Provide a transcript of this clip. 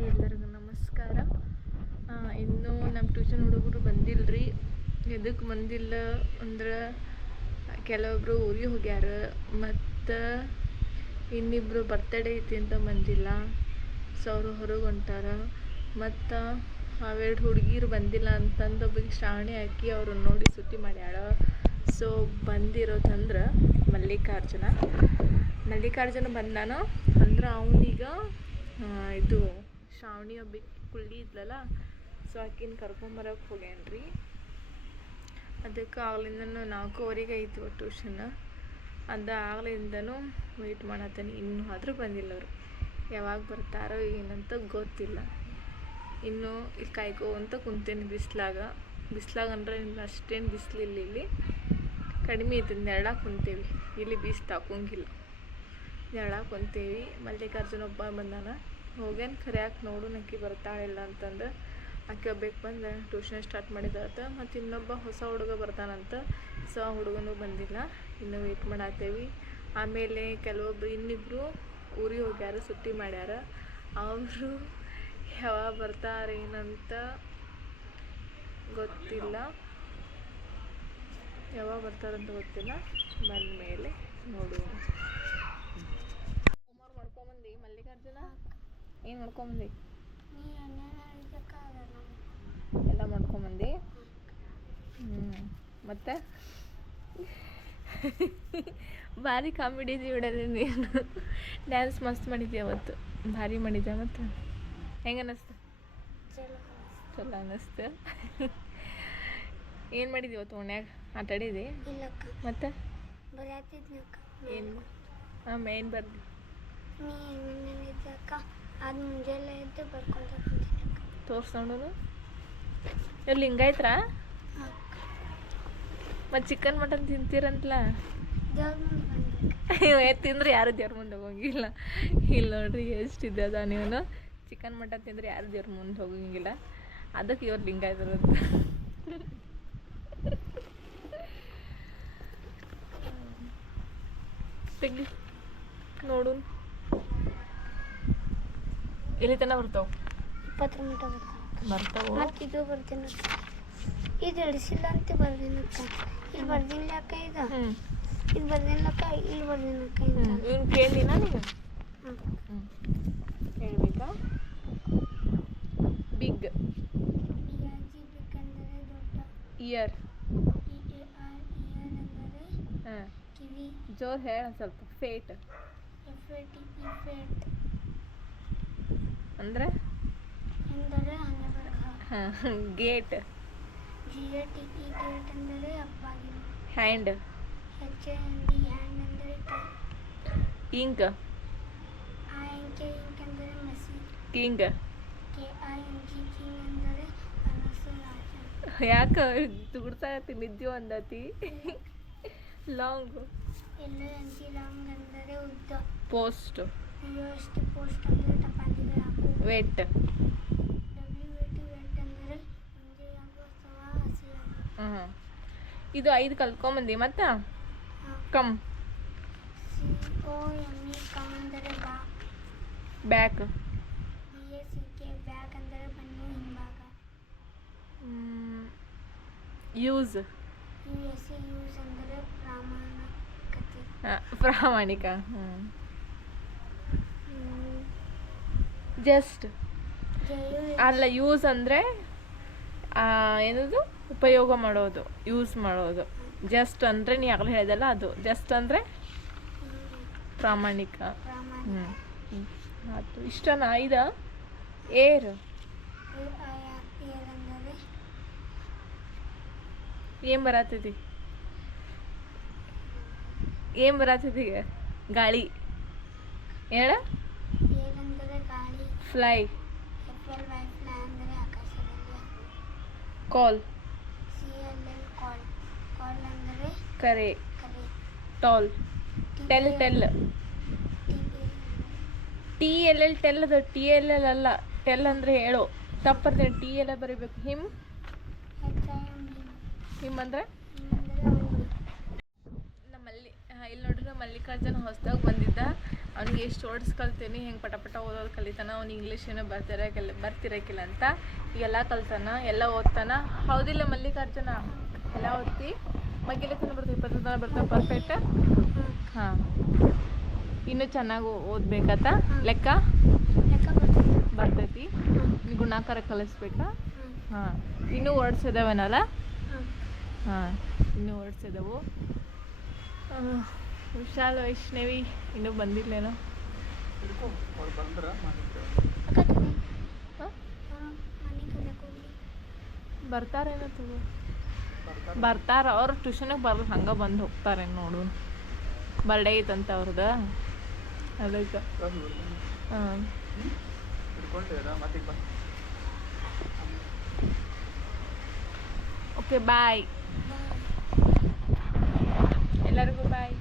ಎಲ್ಲರಿಗೂ ನಮಸ್ಕಾರ. ಇನ್ನೂ ನಮ್ಮ ಟ್ಯೂಷನ್ ಹುಡುಗರು ಬಂದಿಲ್ಲರಿ ಎದಕ್ಕೆ ಬಂದಿಲ್ಲ ಅಂದ್ರೆ ಕೆಲವೊಬ್ರು ಊರಿಗೆ ಹೋಗ್ಯಾರ. ಮತ್ತು ಇನ್ನಿಬ್ಬರು ಬರ್ತಡೇ ಐತಿ ಅಂತ ಬಂದಿಲ್ಲ. ಸೊ ಅವರು ಹೊರಗೆ ಹೊಂಟಾರ. ಮತ್ತು ಅವೆರಡು ಹುಡುಗಿರು ಬಂದಿಲ್ಲ ಅಂತಂದು ಒಬ್ಬರಿಗೆ ಶ್ರಾವಣಿ ಹಾಕಿ ಅವ್ರನ್ನ ನೋಡಿ ಸುದ್ದಿ ಮಾಡ್ಯಾಳ. ಸೊ ಬಂದಿರೋದಂದ್ರೆ ಮಲ್ಲಿಕಾರ್ಜುನ. ಮಲ್ಲಿಕಾರ್ಜುನ ಬಂದಾನ ಅಂದ್ರೆ ಅವನೀಗ ಇದು ಶ್ರಾವಣಿ ಒಬ್ಬ ಕುಳ್ಳಿ ಇದ್ಲಲ್ಲ ಸೊ ಆಕಿನ ಕರ್ಕೊಂಬರಕ್ಕೆ ಹೋಗ್ಯಾನ್ರಿ. ಅದಕ್ಕೆ ಆಗ್ಲಿಂದನೂ ನಾಲ್ಕೂವರೆಗೆ ಐತಿ ಟ್ಯೂಷನ್ ಅಂದ ಆಗ್ಲಿಂದನೂ ವೆಯ್ಟ್ ಮಾಡತ್ತೀನಿ ಇನ್ನೂ ಆದರೂ ಬಂದಿಲ್ಲ ಅವರು. ಯಾವಾಗ ಬರ್ತಾರೋ ಏನಂತ ಗೊತ್ತಿಲ್ಲ. ಇನ್ನು ಇಲ್ಲಿ ಕಾಯ್ಕೊಂತ ಕುಂತೇನಿ ಬಿಸ್ಲಾಗ. ಬಿಸ್ಲಾಗ ಇನ್ನು ಅಷ್ಟೇನು ಬಿಸಿಲಿಲ್ಲ ಇಲ್ಲಿ. ಕಡಿಮೆ ಐತಿ ನೆರಳಾಗ ಕುಂತೇವಿ. ಇಲ್ಲಿ ಬೀಸ್ ತಾಕೋಂಗಿಲ್ಲ ನೆರಳಾಗ ಕುಂತೇವಿ. ಮಲ್ಲಿಕಾರ್ಜುನ ಒಬ್ಬ ಬಂದಾನ. ಹೋಗ್ಯಾನ ಕರೆಯಾಕೆ ನೋಡು ನಕ್ಕಿ ಬರ್ತಾಳಿಲ್ಲ ಅಂತಂದು. ಆಕೆ ಒಬ್ಬಕ್ಕೆ ಬಂದು, ಟ್ಯೂಷನ್ ಸ್ಟಾರ್ಟ್ ಮಾಡಿದಾತ ಮತ್ತು ಇನ್ನೊಬ್ಬ ಹೊಸ ಹುಡುಗ ಬರ್ತಾನಂತ. ಸೊ ಆ ಹುಡುಗನೂ ಬಂದಿಲ್ಲ. ಇನ್ನೂ ವೇಟ್ ಮಾಡತ್ತೇವಿ ಆಮೇಲೆ ಕೆಲವೊಬ್ರು ಇನ್ನಿಬ್ಬರು ಊರಿಗೆ ಹೋಗ್ಯಾರ, ಸುಟ್ಟಿ ಮಾಡ್ಯಾರ. ಅವರು ಯಾವಾಗ ಬರ್ತಾರೆ, ಏನಂತ ಗೊತ್ತಿಲ್ಲ. ಯಾವಾಗ ಬರ್ತಾರಂತ ಗೊತ್ತಿಲ್ಲ. ಬಂದ ಮೇಲೆ ನೋಡುವ ಮಲ್ಲಿಕಾರ್ಜುನ? ಏನು ಮಾಡ್ಕೊಂಬಂದಿ? ಎಲ್ಲ ಮಾಡ್ಕೊಂಬಂದಿ? ಹ್ಞೂ ಮತ್ತೆ? ಭಾರಿ ಕಾಮಿಡಿ ಇದೆ ಬಿಡಲಿ ನೀನು. ಡ್ಯಾನ್ಸ್ ಮಸ್ತ್ ಮಾಡಿದ್ದೆ ಅವತ್ತು? ಭಾರಿ ಮಾಡಿದ್ದೆ ಮತ್ತು ಹೆಂಗೆ ಅನ್ನಿಸ್ತು ಚಲೋ ಅನ್ನಿಸ್ತು ಏನು ಮಾಡಿದ್ವಿ ಇವತ್ತು ಓಣ್ಯಾಗ ಆಟ ಆಡಿದಿ ಇಲ್ಲಕ್ಕ. ಮತ್ತೆ? ಏನು? ಹಾಂ ಮೇನ್ ಬರ್ದಿ. ಅದು ಮುಂಜಾನೆ ಎದ್ದು ಬರ್ಕೊಂತ ಕುಂತಿನಕ್ಕ ತೋರ್ಸ್ ನೋಡೋನು ಇವ್ರು ಲಿಂಗಾಯ್ತ್ರಾ ಮತ್ತು ಚಿಕನ್ ಮಟನ್ ತಿಂತೀರಂತಲ್ಲ ತಿಂದ್ರೆ ಯಾರು ದೇವ್ರ ಮುಂದೆ ಹೋಗಂಗಿಲ್ಲ. ಇಲ್ಲ ನೋಡ್ರಿ ಎಷ್ಟಿದೆ ಅದ ನೀವು ಚಿಕನ್ ಮಟನ್ ತಿಂದ್ರೆ ಯಾರು ದೇವ್ರ ಮುಂದೆ ಹೋಗಂಗಿಲ್ಲ. ಅದಕ್ಕೆ ಇವ್ರು ಲಿಂಗಾಯ್ತರಂತ ತೆಗಿ ನೋಡು ಎಲ್ಲಿ ತನಕ ಬರ್ತಾವ? ಇಪ್ಪತ್ತು ಮಿನಿಟ್ ಬರ್ತಾನಕ್ಕ ಬರ್ತಾವ? ಮತ್ತು ಇದು ಬರ್ತೀನಕ್ಕ ಇದು ಇಳಿಸಿಲ್ಲ ಅಂತ ಬರ್ದಿನಕ್ಕ ಇಲ್ಲಿ ಬರ್ದಿಲ್ಲಕ್ಕ ಇದು ಹ್ಞೂ ಇದು ಬರ್ದಿಲ್ಲಕ್ಕ ಇಲ್ಲಿ ಬರ್ದಿನಕ್ಕ ಇವ್ನು ಕೇಳಿನ ಹೇಳ್ಬೇಕಾ? ಬಿಗ್. ಇಯರ್. ಹಾಂ ಜೋರ್ ಹೇಳ ಸ್ವಲ್ಪ. ಫೇಟ್. ಫೇಟ್ ಅಂದ್ರೆ? Gate. Hand. Ink. King. K I ಇರ್ತಿ ಯಾಕ ನಿದ್ದೆ ಒಂದತಿ? ಲಾಂಗ್ ಪೋಸ್ಟ್ ಪೋಸ್ಟ್ ಅಂದರೆ ಟಪಾಲಿಗೆ ಹಾಕು wet W A T wet ಅಂದರೆ ಒಂದೇ ಅಥವಾ ಹಸಿಯಾಗು ಹಾಂ ಇದು ಐದು ಕಲ್ತ್ಕೊಂಬಂದಿ ಮತ್ತೆ? Come C O M E come ಅಂದರೆ ಬಾ. Back B A C K back ಅಂದರೆ ಬನ್ನಿ ಹಿಂಭಾಗ. Use U S C use ಅಂದರೆ ಪ್ರಾಮಾಣಿಕತೆ. ಪ್ರಾಮಾಣಿಕ. ಹ್ಞೂ ಜಸ್ಟ್ ಅಲ್ಲ ಯೂಸ್ ಅಂದರೆ ಏನದು? ಉಪಯೋಗ ಮಾಡೋದು ಯೂಸ್ ಮಾಡೋದು. ಜಸ್ಟ್ ಅಂದರೆ ನೀ ಆಗಲೇ ಹೇಳಿದಲ್ಲ ಅದು. ಜಸ್ಟ್ ಅಂದರೆ ಪ್ರಾಮಾಣಿಕ. ಹ್ಞೂ ಅದು ಇಷ್ಟನಾ ಐದ ಏರ್. ಏನು ಬರತೈತಿ ಏನು ಬರತ್ತೈತಿ ಈಗ ಗಾಳಿ. ಹೇಳ. ಫ್ಲೈ ಕಾಲ್ ಕರೆ tall tell tell T L L tell ಅದು. ಟಿ ಎಲ್ ಎಲ್ ಅಲ್ಲ. ಟೆಲ್ ಅಂದರೆ ಹೇಳು. ತಪ್ಪರ್ತೇನೆ ಟಿ ಎಲ್ ಬರೀಬೇಕು. ಹಿಮ್ ಹಿಮ್ ಅಂದರೆ ಹಿಮ್ ಅಂದರೆ ಅಂಗುಳಿ ನಮ್ಮಲ್ಲಿ ಆ, ಹಾಂ ಇಲ್ಲಿ ನೋಡ್ರಿ ಮಲ್ಲಿಕಾರ್ಜುನ್ ಹೊಸದಾಗ ಬಂದಿದ್ದ. ಅವ್ನಿಗೆ ಎಷ್ಟು ಓಡ್ಸ್ ಕಲ್ತೀನಿ ಹೆಂಗೆ ಪಟ ಪಟ ಓದೋದು ಕಲಿತಾನ ಅವ್ನು ಇಂಗ್ಲೀಷ್ ಏನೋ ಬರ್ತಿರಕಿಲ್ಲ ಬರ್ತಿರಕಿಲ್ಲ ಅಂತ. ಈಗೆಲ್ಲ ಕಲ್ತಾನ ಎಲ್ಲ ಓದ್ತಾನ. ಹೌದಿಲ್ಲ ಮಲ್ಲಿಕಾರ್ಜುನ? ಎಲ್ಲ ಓದ್ತಿ? ಮಗ್ಗಿಲ್ಲ ತನ ಬರ್ತೀವಿ ಇಪ್ಪತ್ತು ತನ ಬರ್ತಾವೆ ಪರ್ಫೆಕ್ಟ್ ಹಾಂ. ಇನ್ನೂ ಚೆನ್ನಾಗಿ ಓದ್ಬೇಕತ್ತ ಲೆಕ್ಕ? ಲೆಕ್ಕ ಬರ್ತೈತಿ. ಗುಣಾಕಾರ ಕಲಿಸ್ಬೇಕಾ? ಹಾಂ. ಇನ್ನೂ ವರ್ಡ್ಸ್ ಇದಾವೇನಲ್ಲ? ಹ್ಞೂ ಹಾಂ. ಇನ್ನೂ ವರ್ಡ್ಸ್ ಇದಾವು. ಆ, ವಿಶಾಲ್ ವೈಷ್ಣವಿ ಇನ್ನೂ ಬಂದಿಲ್ಲೇನೋ? ಬರ್ತಾರೇನೋ ತಗೋ. ಬರ್ತಾರ. ಅವ್ರು ಟ್ಯೂಷನಿಗೆ ಬರ್ ಹಂಗೆ ಬಂದು ಹೋಗ್ತಾರೆ ನೋಡು. ಬರ್ಡೇ ಐತಂತ ಅವ್ರದ್ದು ಅದಕ್ಕೆ ಹಾಂ. ಓಕೆ ಬಾಯ್ ಎಲ್ಲರಿಗೂ ಬಾಯ್